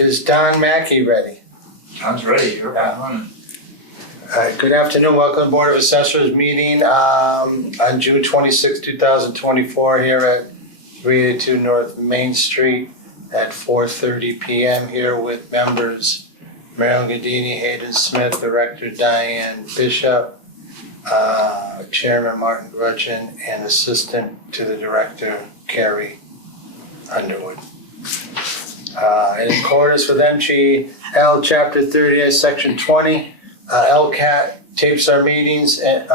Is Don Mackey ready? Don's ready. You're running. Good afternoon. Welcome to Board of Assessors meeting on June 26, 2024 here at 382 North Main Street at 4:30 p.m. here with members Marilyn Gadini, Hayden Smith, Director Diane Bishop, Chairman Martin Grudgeon, and Assistant to the Director Carrie Underwood. In accordance with MGL Chapter 30, Section 20, LCAT tapes our meetings and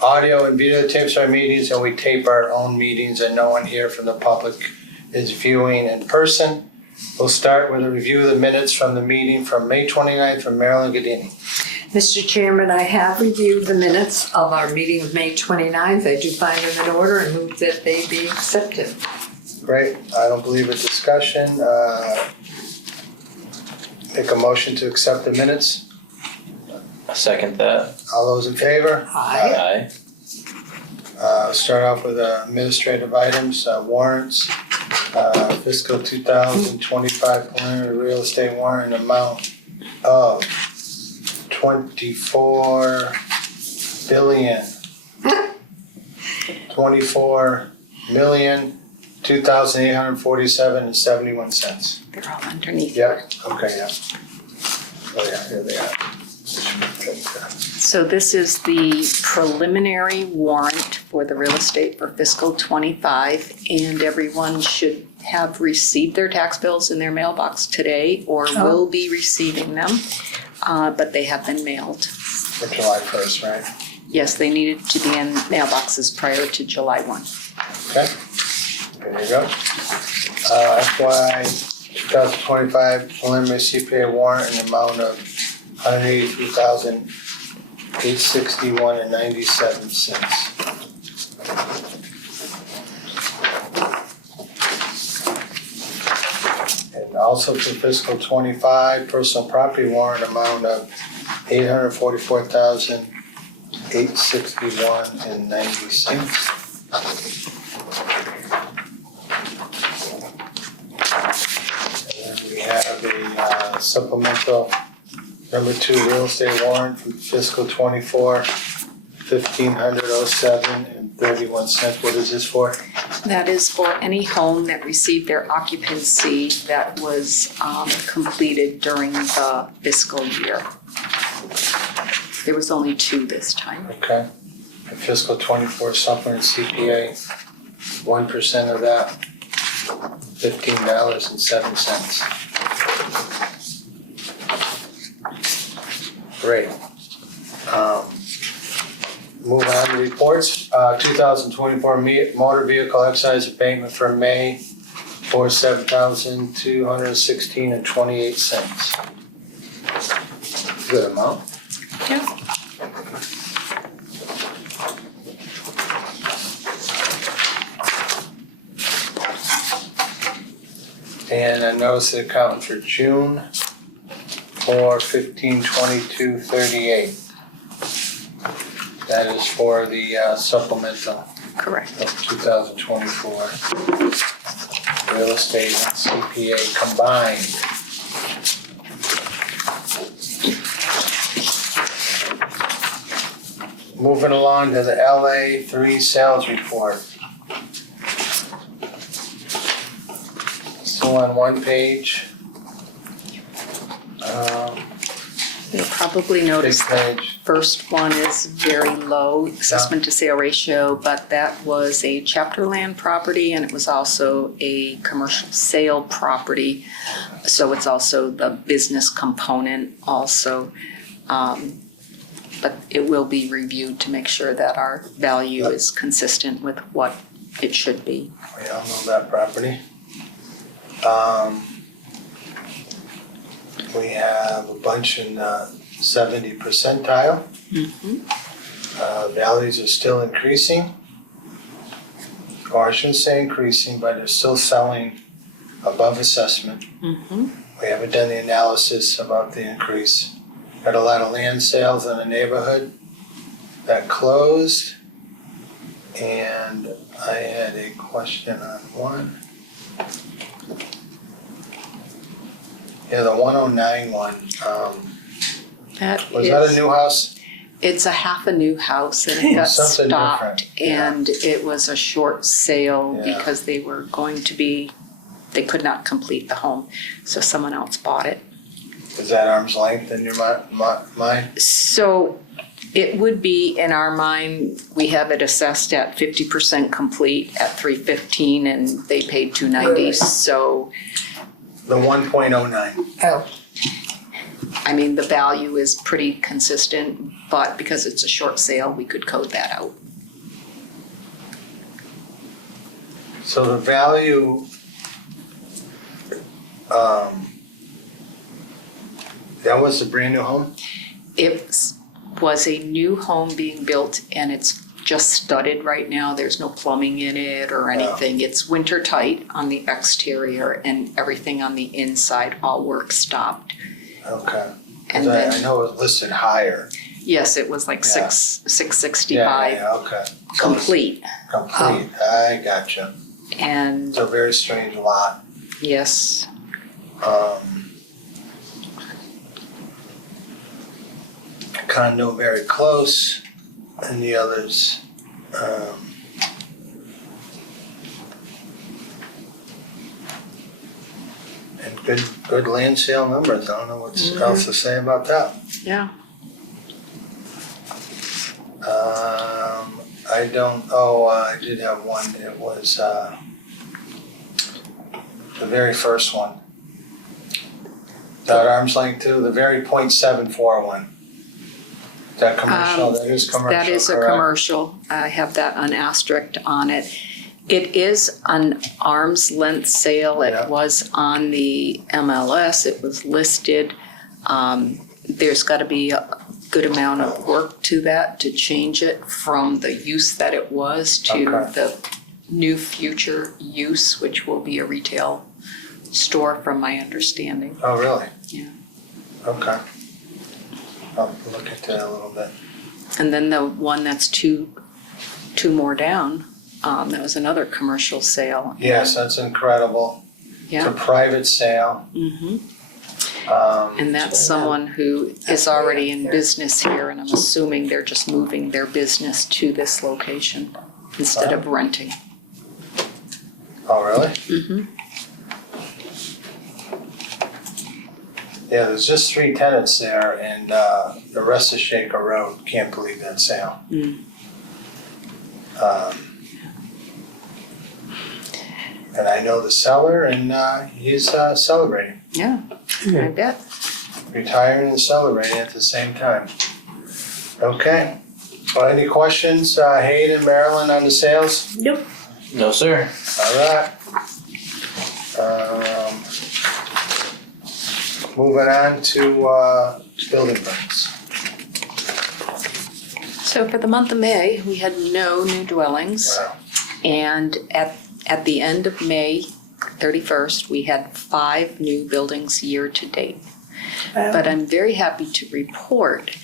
audio and videotapes our meetings, and we tape our own meetings, and no one here from the public is viewing in person. We'll start with a review of the minutes from the meeting from May 29th from Marilyn Gadini. Mr. Chairman, I have reviewed the minutes of our meeting of May 29th. I do find them in order and move that they be accepted. Great. I don't believe a discussion. Make a motion to accept the minutes. I second that. All those in favor? Aye. Start off with administrative items, warrants, fiscal 2025 preliminary real estate warrant amount of 24 billion 24,2,847.71. They're all underneath. Yep, okay, yeah. Oh yeah, here they are. So this is the preliminary warrant for the real estate for fiscal 25, and everyone should have received their tax bills in their mailbox today or will be receiving them, but they have been mailed. For July 1st, right? Yes, they needed to be in mailboxes prior to July 1. Okay, there you go. FY 2025 preliminary CPA warrant in the amount of $183,861.97. And also for fiscal 25 personal property warrant amount of $844,861.90. We have a supplemental number 2 real estate warrant from fiscal 24, $1,507.31. What is this for? That is for any home that received their occupancy that was completed during the fiscal year. There was only 2 this time. Okay. And fiscal 24 supplement CPA, 1% of that, $15.07. Great. Move on to reports. 2024 motor vehicle excise abatement for May for $7,216.28. Good amount. Yeah. And I noticed the account for June for $1522.38. That is for the supplemental Correct. of 2024 real estate and CPA combined. Moving along to the LA3 sales report. So on one page. You'll probably Big notice the page. first one is very low assessment to sale ratio, but that was a chapter land property and it was also a commercial sale property. So it's also the business component also. But it will be reviewed to make sure that our value is consistent with what it should be. We all know that property. We have a bunch in 70 percentile. Values are still increasing. Or I shouldn't say increasing, but they're still selling above assessment. We haven't done the analysis about the increase. Got a lot of land sales in the neighborhood that closed. And I had a question on one. Yeah, the 109 one, That was that a is, new house? it's a half a new house and it got Something stopped. different, yeah. And it was a short sale Yeah. because they could not complete the home. So someone else bought it. Is that arm's length in your mind? So it would be, in our mind, we have it assessed at 50% complete at $315 and they paid $290. So, The 1.09. Oh, I mean, the value is pretty consistent, but because it's a short sale, we could code that out. So the value, that was a brand new home? It was a new home being built and it's just studded right now. There's no plumbing in it or anything. It's winter tight on the exterior and everything on the inside, all work stopped. Okay. And 'Cause then, I know it was listed higher. yes, it was like Yeah. 665 Yeah, okay. complete. Complete, I gotcha. And It's a very strange lot. yes, Condo very close, and the others, and good land sale numbers. I don't know what else to say about that. yeah. I did have one. It was, the very first one. That arm's length too, the very .74 one. Is that commercial? That is commercial, That is a correct? commercial. I have that asterisked on it. It is an arm's length sale. Yeah. It was on the MLS. It was listed. There's got to be a good amount of work to that to change it from the use that it was to Okay. the new future use, which will be a retail store from my understanding. Oh, really? Yeah. Okay. I'll look into that a little bit. And then the one that's two more down, that was another commercial sale. Yes, that's incredible. It's a Yeah. private sale. hmm And that's someone who is already in business here, and I'm assuming they're just moving their business to this location instead of renting. Oh, really? Mm-hmm. Yeah, there's just 3 tenants there, and the rest of Shaker Road can't believe that sale. Mm. And I know the seller, and he's celebrating, Yeah, I bet. retiring and celebrating at the same time. Okay. Well, any questions, Hayden, Marilyn, on the sales? nope. No, sir. All right. Moving on to building permits. So for the month of May, we had no new dwellings. Wow. And at the end of May 31st, we had 5 new buildings year to date. But I'm very happy to report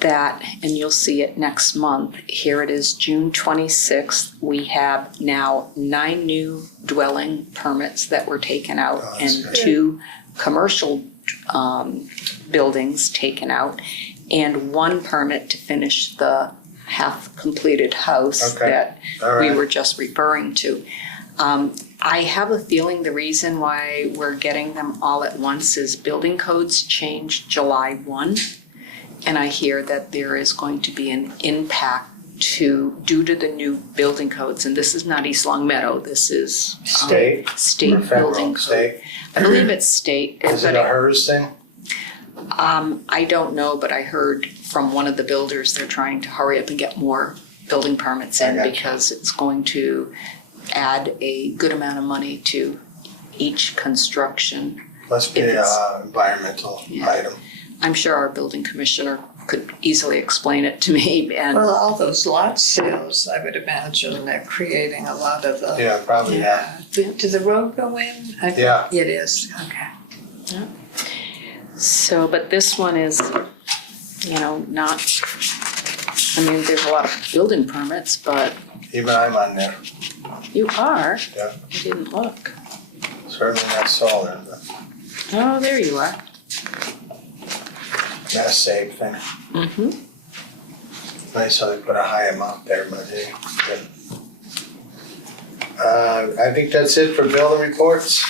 that, and you'll see it next month, here it is June 26th, we have now 9 new dwelling permits that were taken out Oh, that's and good. 2 commercial buildings taken out and 1 permit to finish the half-completed house Okay. that All we right. were just referring to. I have a feeling the reason why we're getting them all at once is building codes changed July 1. And I hear that there is going to be an impact due to the new building codes. And this is not East Long Meadow, this is State? state Or federal, building code. state? I believe it's state. Is it but a HERS thing? I don't know, but I heard from one of the builders, they're trying to hurry up and get more building permits I in gotcha. because it's going to add a good amount of money to each construction. Must be If a it's- environmental Yeah. item. I'm sure our building commissioner could easily explain it to me, and Well, all those lot sales, I would imagine they're creating a lot of the. Yeah, probably that. Does the road go in? I think Yeah. It is, okay. so, but this one is, not, I mean, there's a lot of building permits, but Even I'm on there. you are. Yeah. I didn't look. Certainly not solar, but Oh, there you are. Not a save thing. Mm-hmm. Nice how they put a high amount there, but hey. Good. I think that's it for building reports.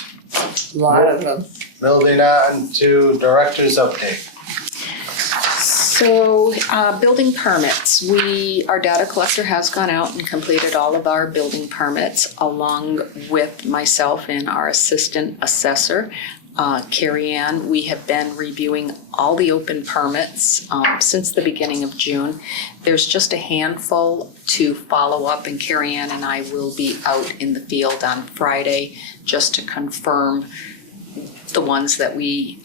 A lot of them. Building on to director's update. So, building permits, our data collector has gone out and completed all of our building permits along with myself and our assistant assessor, Carrie Ann. We have been reviewing all the open permits since the beginning of June. There's just a handful to follow up, and Carrie Ann and I will be out in the field on Friday just to confirm the ones that we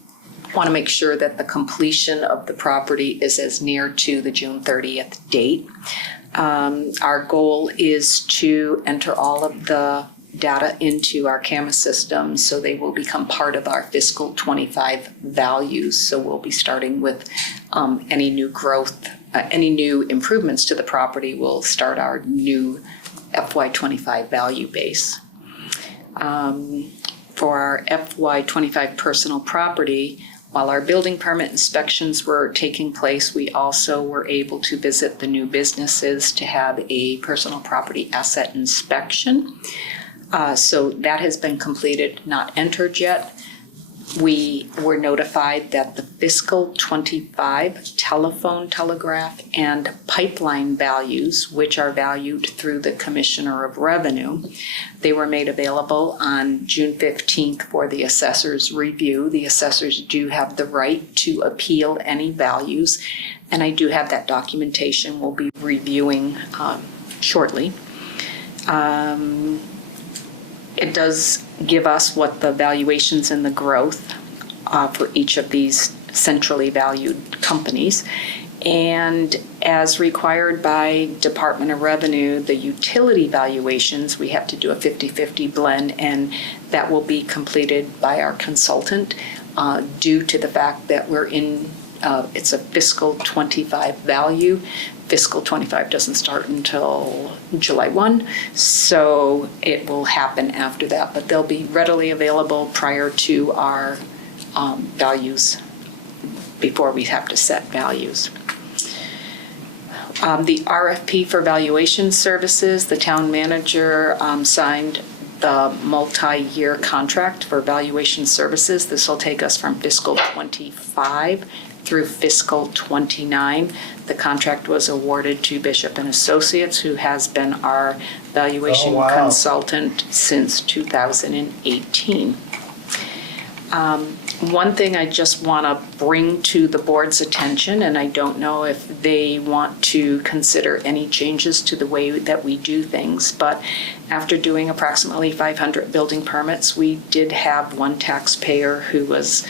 want to make sure that the completion of the property is as near to the June 30th date. Our goal is to enter all of the data into our CAMA system so they will become part of our fiscal 25 values. So we'll be starting with any new growth, any new improvements to the property will start our new FY25 value base. For our FY25 personal property, while our building permit inspections were taking place, we also were able to visit the new businesses to have a personal property asset inspection. So that has been completed, not entered yet. We were notified that the fiscal 25 telephone, telegraph, and pipeline values, which are valued through the Commissioner of Revenue, they were made available on June 15th for the assessor's review. The assessors do have the right to appeal any values, and I do have that documentation we'll be reviewing shortly. It does give us what the valuations and the growth for each of these centrally valued companies. And as required by Department of Revenue, the utility valuations, we have to do a 50-50 blend, and that will be completed by our consultant due to the fact that we're in, it's a fiscal 25 value. Fiscal 25 doesn't start until July 1, so it will happen after that, but they'll be readily available prior to our values, before we have to set values. The RFP for valuation services, the town manager signed the multi-year contract for valuation services. This will take us from fiscal 25 through fiscal 29. The contract was awarded to Bishop and Associates, who has been our valuation consultant since 2018. One thing I just want to bring to the board's attention, and I don't know if they want to consider any changes to the way that we do things, but after doing approximately 500 building permits, we did have one taxpayer who was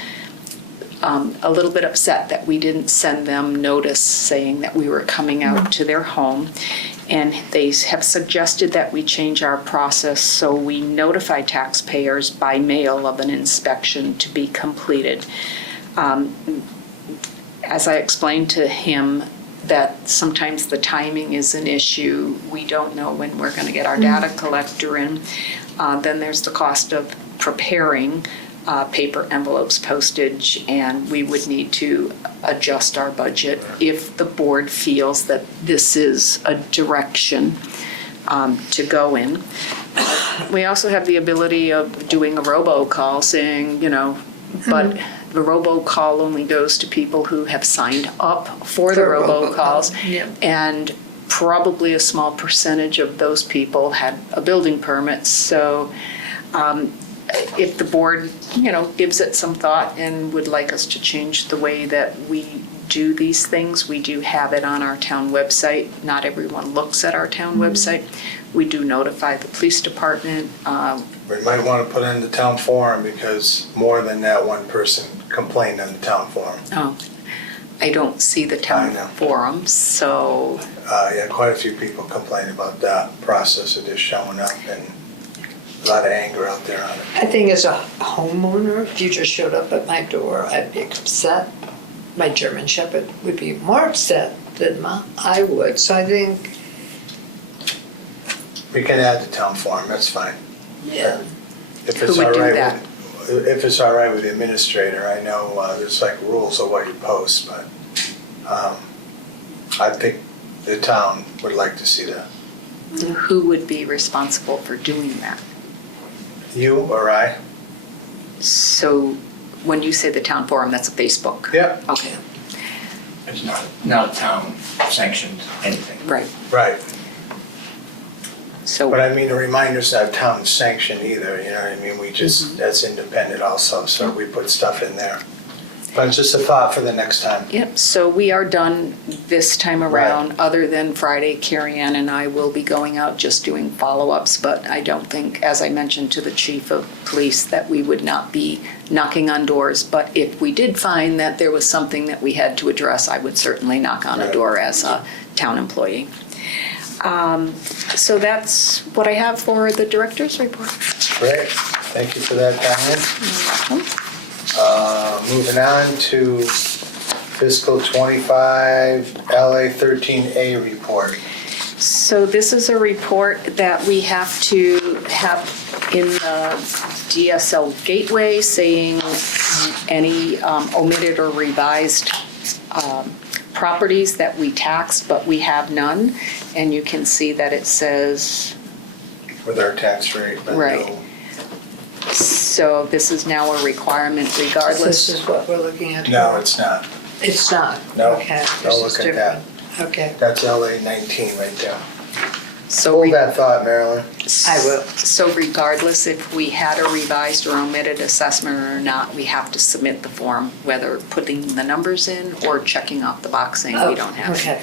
a little bit upset that we didn't send them notice saying that we were coming out to their home. And they have suggested that we change our process so we notify taxpayers by mail of an inspection to be completed. As I explained to him, that sometimes the timing is an issue. We don't know when we're going to get our data collector in. Then there's the cost of preparing paper envelopes, postage, and we would need to adjust our budget if the board feels that this is a direction to go in. We also have the ability of doing a robocall saying, but the robocall only goes to people who have signed up for the robocalls, and probably a small percentage of those people had a building permit. So if the board, gives it some thought and would like us to change the way that we do these things, we do have it on our town website. Not everyone looks at our town website. We do notify the police department. We might want to put in the town forum because more than that one person complained on the town forum. Oh, I don't see the town forum, so. Yeah, quite a few people complained about that process of just showing up, and a lot of anger out there on it. I think as a homeowner, if you just showed up at my door, I'd be upset. My German Shepherd would be more upset than I would. So I think, We can add the town forum, that's fine. yeah. If Who it's would all do right that? if it's all right with the administrator, I know there's like rules of what you post, but I think the town would like to see that. Who would be responsible for doing that? You or I? So when you say the town forum, that's a Facebook? Yeah. Okay, It's not town sanctioned anything. right. Right. So, But I mean, the reminder's not town sanctioned either, you know what I mean? We just, that's independent also, so we put stuff in there. But it's just a thought for the next time. yep, so we are done this time around. Other than Friday, Carrie Ann and I will be going out just doing follow-ups, but I don't think, as I mentioned to the chief of police, that we would not be knocking on doors. But if we did find that there was something that we had to address, I would certainly knock on a Right. door as a town employee. So that's what I have for the director's report. Great, thank you for that, Diane. Moving on to fiscal 25 LA 13A report. So this is a report that we have to have in the DSL gateway saying any omitted or revised properties that we taxed, but we have none. And you can see that it says, With our tax rate, but Right. no. so this is now a requirement This regardless. is what we're looking at. No, it's not. It's not? No, Okay, don't this look is at different. Okay, That's LA 19 right there. So Hold that thought, Marilyn. I will. So regardless if we had a revised or omitted assessment or not, we have to submit the form, whether putting the numbers in or checking off the box saying we don't have it. Okay.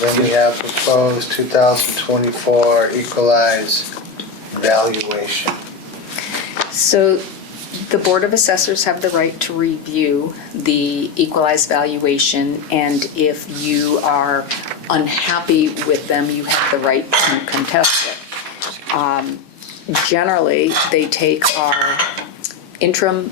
Then we have proposed 2024 equalized valuation. So the Board of Assessors have the right to review the equalized valuation, and if you are unhappy with them, you have the right to contest it. Generally, they take our interim,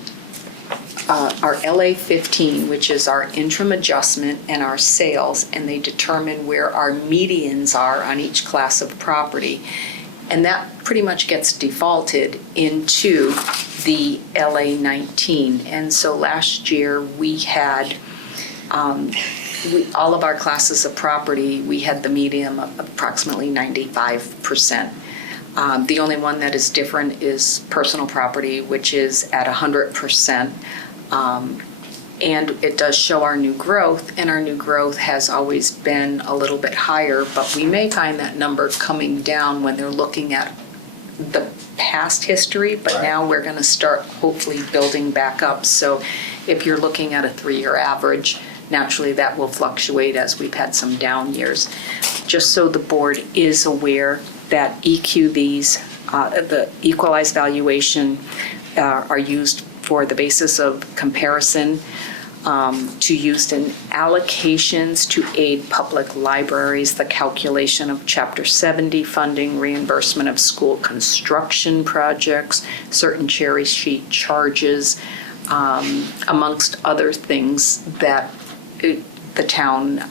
our LA 15, which is our interim adjustment, and our sales, and they determine where our medians are on each class of property. And that pretty much gets defaulted into the LA 19. And so last year we had, all of our classes of property, we had the median of approximately 95%. The only one that is different is personal property, which is at 100%. And it does show our new growth, and our new growth has always been a little bit higher, but we may find that number coming down when they're looking at the past history, but Right. now we're gonna start hopefully building back up. So if you're looking at a 3-year average, naturally that will fluctuate as we've had some down years. Just so the board is aware that EQVs, the equalized valuation, are used for the basis of comparison, to used in allocations to aid public libraries, the calculation of Chapter 70 funding, reimbursement of school construction projects, certain cherry sheet charges, amongst other things that the town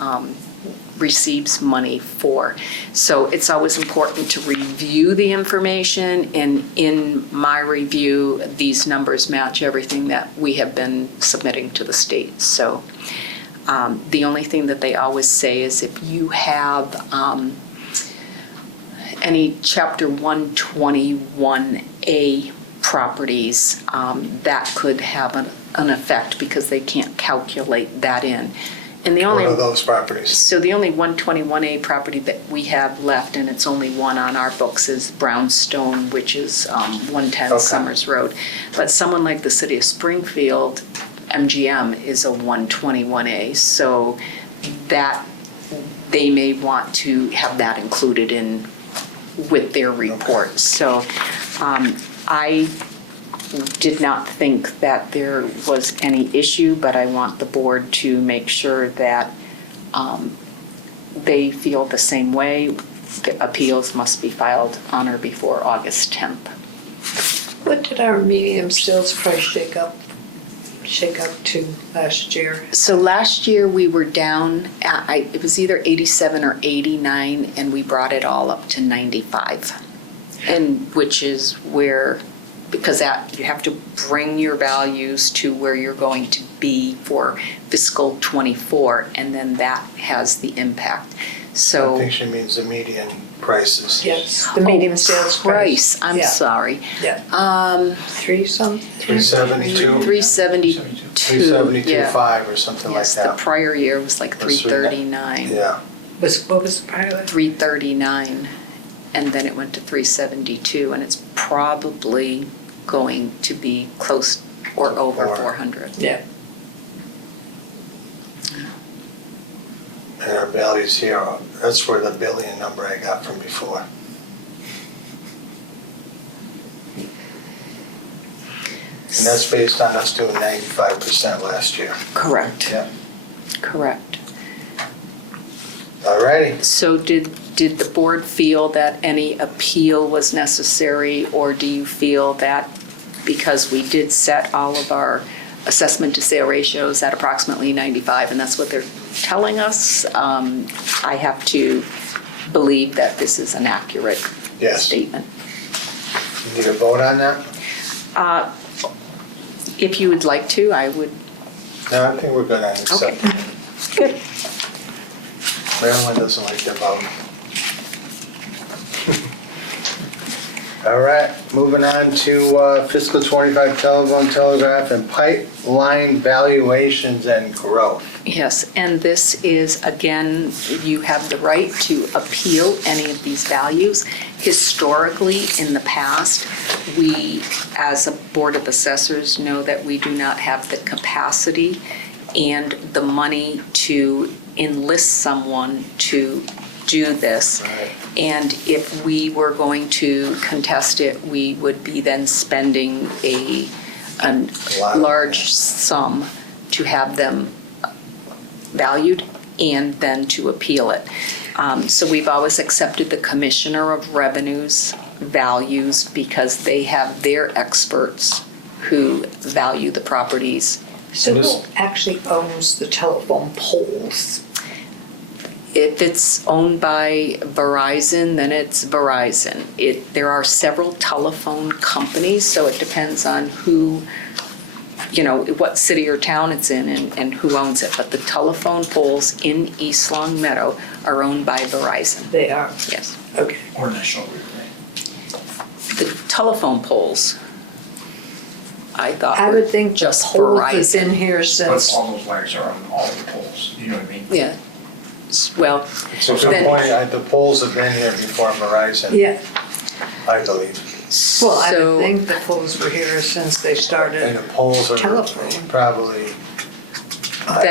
receives money for. So it's always important to review the information, and in my review, these numbers match everything that we have been submitting to the state. So the only thing that they always say is if you have any Chapter 121A properties, that could have an effect because they can't calculate that in. And the only What are those properties? So the only 121A property that we have left, and it's only one on our books, is Brownstone, which is 110 Okay. Summers Road. But someone like the city of Springfield, MGM is a 121A, so that they may want to have that included in with their report. So I did not think that there was any issue, but I want the board to make sure that they feel the same way. The appeals must be filed on or before August 10th. What did our medium sales price shake up to last year? So last year we were down, it was either 87 or 89, and we brought it all up to 95. And which is where, because that, you have to bring your values to where you're going to be for fiscal '24, and then that has the impact. I So. think she means the median prices. Yes, the medium sales price. I'm Yeah. sorry. Yeah. 3 something? 372, 372. 372.5 or something like Yes, the that. prior year was like That's 339. Yeah, What was the pilot? 339, and then it went to 372, and it's probably going to be close or over Or- 400. Yeah. and our values here, that's where the billion number I got from before. And that's based on us doing 95% last year. Correct. Yeah. Correct. Alrighty, So did the board feel that any appeal was necessary, or do you feel that because we did set all of our assessment to sale ratios at approximately 95, and that's what they're telling us, I have to believe that this is an accurate yes. statement? You need a vote on that? If you would like to, I would. No, I think we're good on it. Okay. Good. Marilyn doesn't like to vote. All right, moving on to fiscal 25 telephone, telegraph, and pipeline valuations and growth. Yes, and this is, again, you have the right to appeal any of these values. Historically, in the past, we, as a Board of Assessors, know that we do not have the capacity and the money to enlist someone to do this. Right. And if we were going to contest it, we would be then spending a lot of large sum to have them valued and then to appeal it. So we've always accepted the Commissioner of Revenue's values because they have their experts who value the properties. So This- who actually owns the telephone poles? If it's owned by Verizon, then it's Verizon. There are several telephone companies, so it depends on who, what city or town it's in and who owns it. But the telephone poles in East Long Meadow are owned by Verizon. They are, Yes. okay. Or National Grid, right? The telephone poles, I thought I were would think the just pole that's Verizon. in here But since, all those wires are on all the poles, you know what I mean? Yeah. Well, So at some Then- point, the polls have been here before Verizon, yeah, I believe. well, I so- would think the poles were here since they And started. the polls are Telephone. Then probably, just I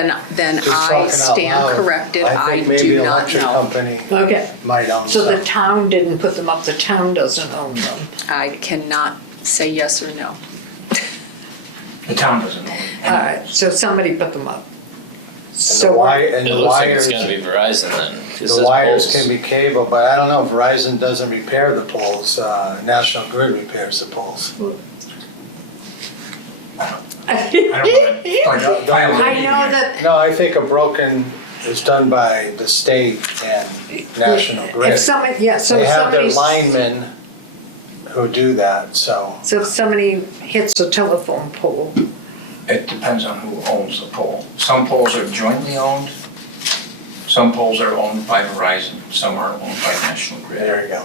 talking out stand loud, corrected. I think maybe do not electric know. company Okay, might own so the some. town didn't put them up, the town doesn't own them. I cannot say yes or no. The town doesn't own it. All right, so somebody put them up. And So the what- It the looks like wires, it's gonna be Verizon then. It the says wires poles. can be cable, but I don't know, Verizon doesn't repair the poles, National Grid repairs the poles. I don't want to, Don't- I know that No, I think a broken is done by the state and National Grid. if somebody, yeah, so They if have their somebody's, linemen who do that, so. so if somebody hits a telephone pole, it depends on who owns the pole. Some poles are jointly owned, some poles are owned by Verizon, some are owned by National Grid. There you go.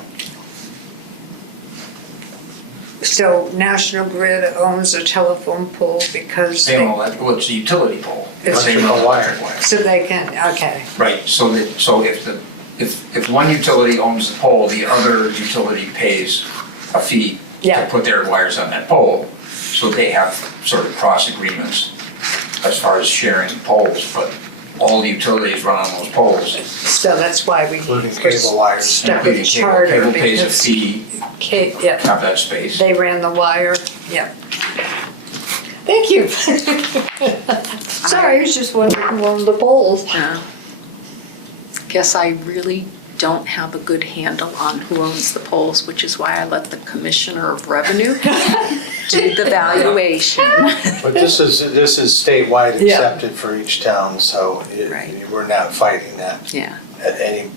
so National Grid owns a telephone pole because They they, own, well, it's a utility pole. It's They own electrical wire. electric wire. so they can, okay, Right, so if one utility owns the pole, the other utility pays a fee Yeah. to put their wires on that pole. So they have sort of cross agreements as far as sharing poles, but all the utilities run on those poles. so that's why we Including were cable wires. stuck Including with cable. charter Cable pays a because, fee yeah, to have that space. they ran the wire, yeah. Thank you. Sorry, I was just wondering who owned the poles. Guess I really don't have a good handle on who owns the poles, which is why I let the Commissioner of Revenue do the valuation. But this is statewide Yeah. accepted for each town, so Right. we're not fighting that Yeah. at any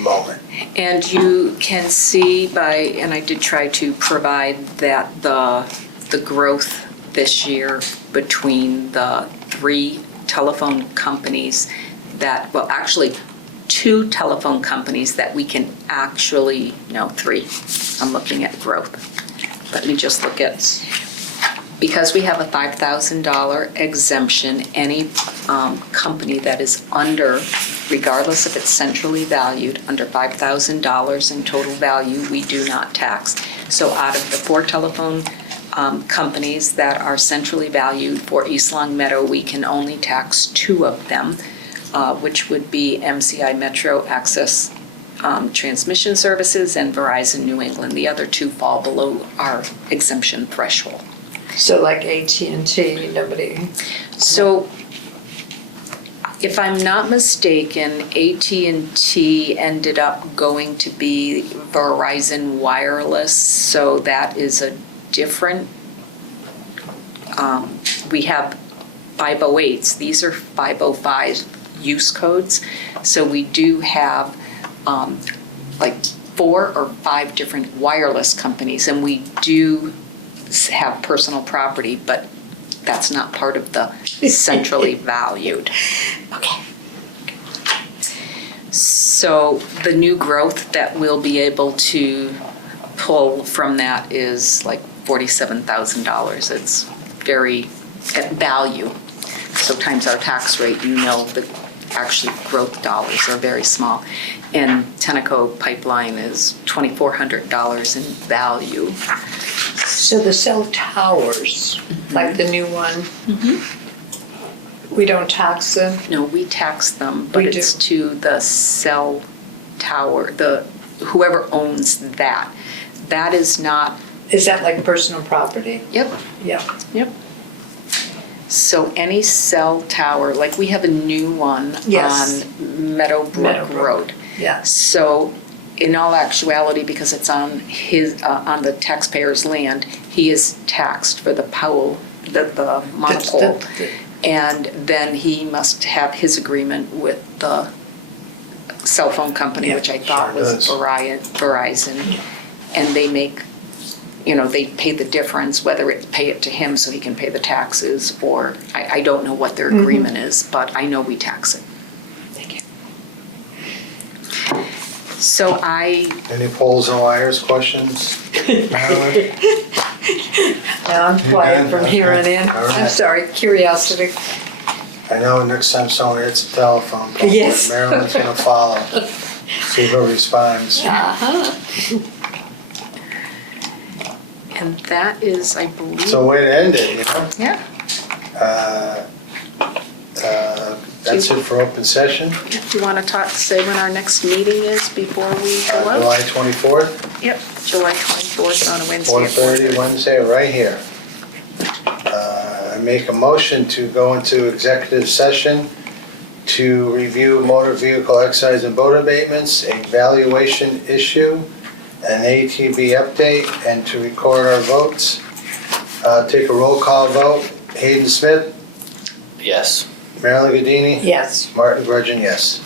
moment. And you can see by, and I did try to provide that the growth this year between the 3 telephone companies that, well, actually 2 telephone companies that we can actually, no, 3. I'm looking at growth. Let me just look at, because we have a $5,000 exemption, any company that is under, regardless if it's centrally valued, under $5,000 in total value, we do not tax. So out of the 4 telephone companies that are centrally valued for East Long Meadow, we can only tax 2 of them, which would be MCI Metro Access Transmission Services and Verizon New England. The other 2 fall below our exemption threshold. So like AT&T, nobody, So if I'm not mistaken, AT&T ended up going to be Verizon Wireless, so that is a different, we have 508s. These are 505 use codes. So we do have like 4 or 5 different wireless companies, and we do have personal property, but that's not part of the centrally valued. okay. So the new growth that we'll be able to pull from that is like $47,000. It's very at value. So times our tax rate, you know, the actually growth dollars are very small. And Tenneco Pipeline is $2,400 in value. So the cell towers, like the new one, we don't tax them? No, we tax them, but We do. it's to the cell tower, the whoever owns that. That is not, Is that like personal property? yep, Yeah. yep. So any cell tower, like we have a new one Yes. on Meadowbrook Meadowbrook. Road. Yeah. So in all actuality, because it's on his, on the taxpayer's land, he is taxed for the pole, the monopole. And then he must have his agreement with the cell phone company, Yeah, which I thought sure was does. Verizon. And they make, you know, they pay the difference, whether it pay it to him so he can pay the taxes, or I don't know what their agreement is, but I know we tax it. Thank you. So I, Any polls and wires questions? Marilyn? Now I'm quiet from here on in. All right. I'm sorry, curiosity. I know next time someone hits a telephone call, Yes. Marilyn's gonna follow, see who responds. Uh-huh. and that is, I believe. So way to end it, you know? Yeah. That's it for open session, Do you want to talk, say when our next meeting is before we go out? July 24th, Yep, July 24th on a Wednesday. at 4:30, Wednesday, right here. I make a motion to go into executive session to review motor vehicle excise and boat abatements, a valuation issue, an ATV update, and to record our votes. Take a roll call vote. Hayden Smith, Yes. Marilyn Godini, Yes. Martin Gretchen, yes.